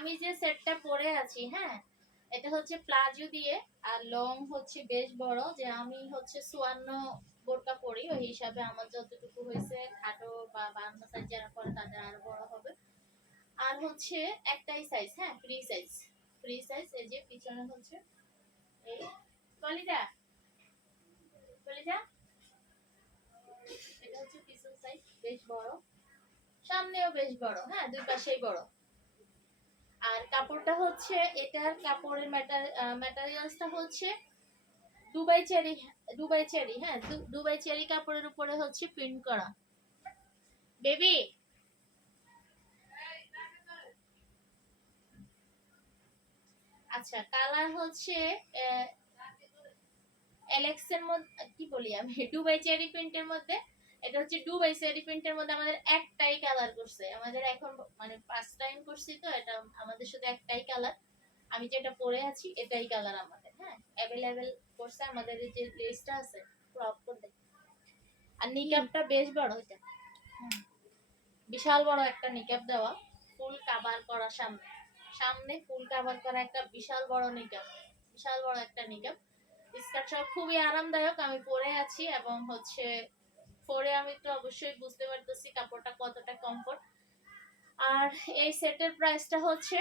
আমি যে সেটটা পরে আছি, হ্যাঁ, এটা হচ্ছে প্লাজো দিয়ে, আর লং হচ্ছে বেশ বড়, যে আমি হচ্ছে 54 বোরকা পরি, ওই হিসাবে আমার যতটুকু হয়েছে, খাটো বা 52 সাইজ যারা পরে তাদের আরো বড় হবে। আর হচ্ছে একটাই সাইজ, হ্যাঁ, ফ্রি সাইজ, ফ্রি সাইজ। এই যে পিছনে হচ্ছে এই কলিজা, কলিজা, এটা হচ্ছে পিছন সাইজ, বেশ বড়, সামনেও বেশ বড়, হ্যাঁ, দুই পাশেই বড়। আর কাপড়টা হচ্ছে, এটার কাপড়ের ম্যাটেরিয়ালসটা হচ্ছে দুবাই চেরি, দুবাই চেরি, হ্যাঁ, দুবাই চেরি কাপড়ের উপরে হচ্ছে প্রিন্ট করা। বেবি, আচ্ছা, কালার হচ্ছে অ্যালেক্সের মধ্যে, কি বলি আমি, দুবাই চেরি প্রিন্টের মধ্যে। এটা হচ্ছে দুবাই চেরি প্রিন্টের মধ্যে আমাদের একটাই কালার করছে, আমাদের এখন মানে ফার্স্ট টাইম করছি তো, এটা আমাদের শুধু একটাই কালার। আমি যেটা পরে আছি এটাই কালার আমাদের, হ্যাঁ, অ্যাভেলেবেল করছে আমাদের। এই যে লেসটা আছে ক্রপ করে, আর নিকাবটা বেশ বড়, এটা বিশাল বড় একটা নিকাব দেওয়া, ফুল কভার করা, সামনে সামনে ফুল কভার করা একটা বিশাল বড় নিকাব, বিশাল বড় একটা নিকাব। স্কার্ট সব খুবই আরামদায়ক, আমি পরে আছি, এবং হচ্ছে পরে আমি তো অবশ্যই বুঝতে পারতেছি কাপড়টা কতটা কমফোর্ট। আর এই সেটের প্রাইসটা হচ্ছে